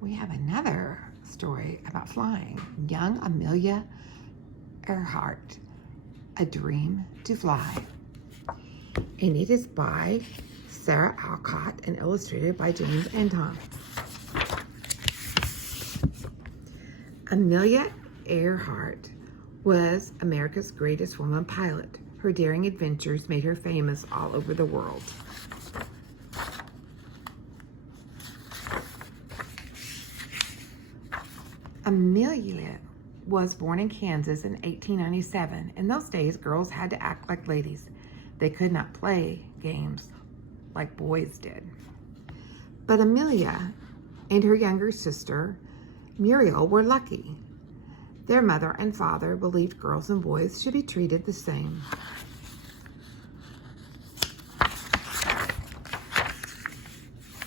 We have another story about flying. Young Amelia Earhart, A Dream to Fly. And it is by Sarah Alcott and illustrated by James Anton. Amelia Earhart was America's greatest woman pilot. Her daring adventures made her famous all over the world. Amelia was born in Kansas in 1897. In those days, girls had to act like ladies. They could not play games like boys did. But Amelia and her younger sister, Muriel, were lucky. Their mother and father believed girls and boys should be treated the same.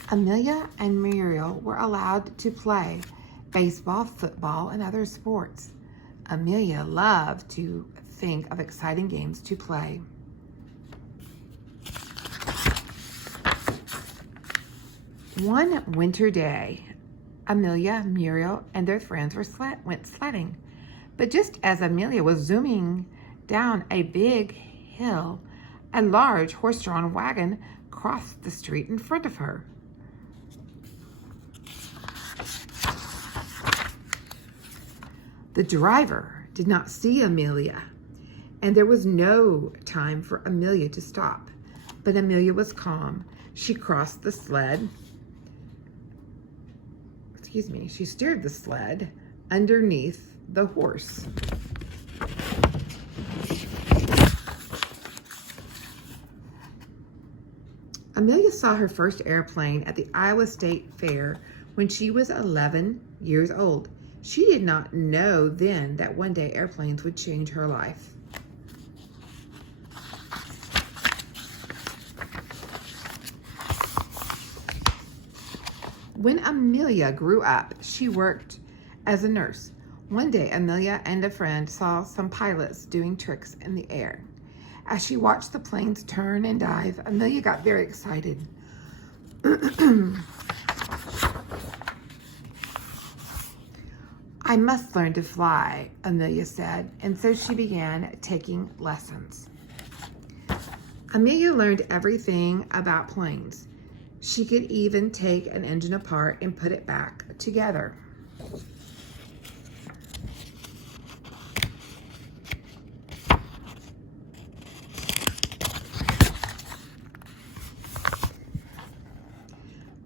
Amelia and Muriel were allowed to play baseball, football, and other sports. Amelia loved to think of exciting games to play. One winter day, Amelia, Muriel, and their friends went sledding. But just as Amelia was zooming down a big hill, a large horse-drawn wagon crossed the street in front of her. The driver did not see Amelia, and there was no time for Amelia to stop. But Amelia was calm. She crossed the sled. She steered the sled underneath the horse. Amelia saw her first airplane at the Iowa State Fair when she was 11 years old. She did not know then that one day airplanes would change her life. When Amelia grew up, she worked as a nurse. One day, Amelia and a friend saw some pilots doing tricks in the air. As she watched the planes turn and dive, Amelia got very excited. I must learn to fly, Amelia said, and so she began taking lessons. Amelia learned everything about planes. She could even take an engine apart and put it back together.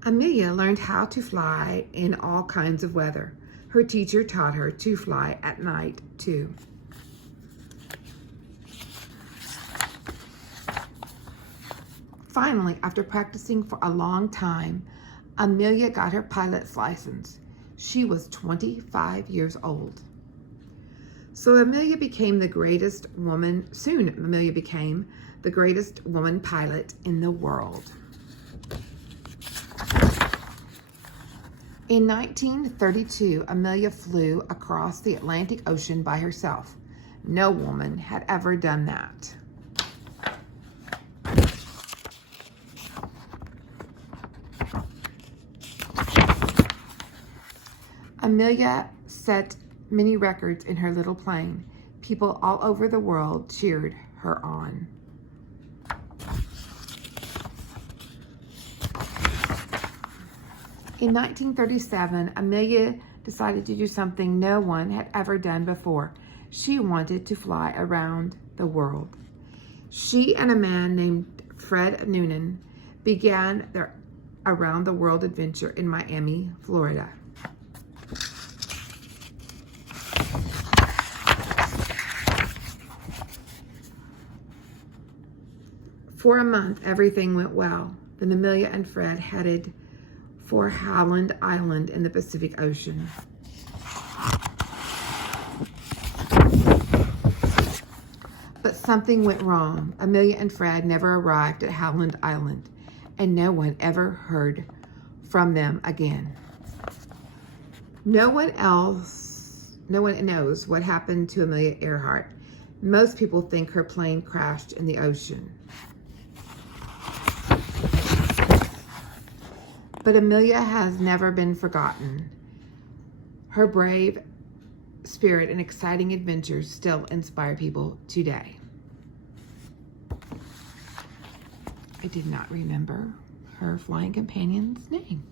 Amelia learned how to fly in all kinds of weather. Her teacher taught her to fly at night, too. Finally, after practicing for a long time, Amelia got her pilot's license. She was 25 years old. Soon Amelia became the greatest woman pilot in the world. In 1932, Amelia flew across the Atlantic Ocean by herself. No woman had ever done that. Amelia set many records in her little plane. People all over the world cheered her on. In 1937, Amelia decided to do something no one had ever done before. She wanted to fly around the world. She and a man named Fred Noonan began their around the world adventure in Miami, Florida. For a month, everything went well. Then Amelia and Fred headed for Howland Island in the Pacific Ocean. But something went wrong. Amelia and Fred never arrived at Howland Island, and no one ever heard from them again. No one knows what happened to Amelia Earhart. Most people think her plane crashed in the ocean. But Amelia has never been forgotten. Her brave spirit and exciting adventures still inspire people today. I did not remember her flying companion's name.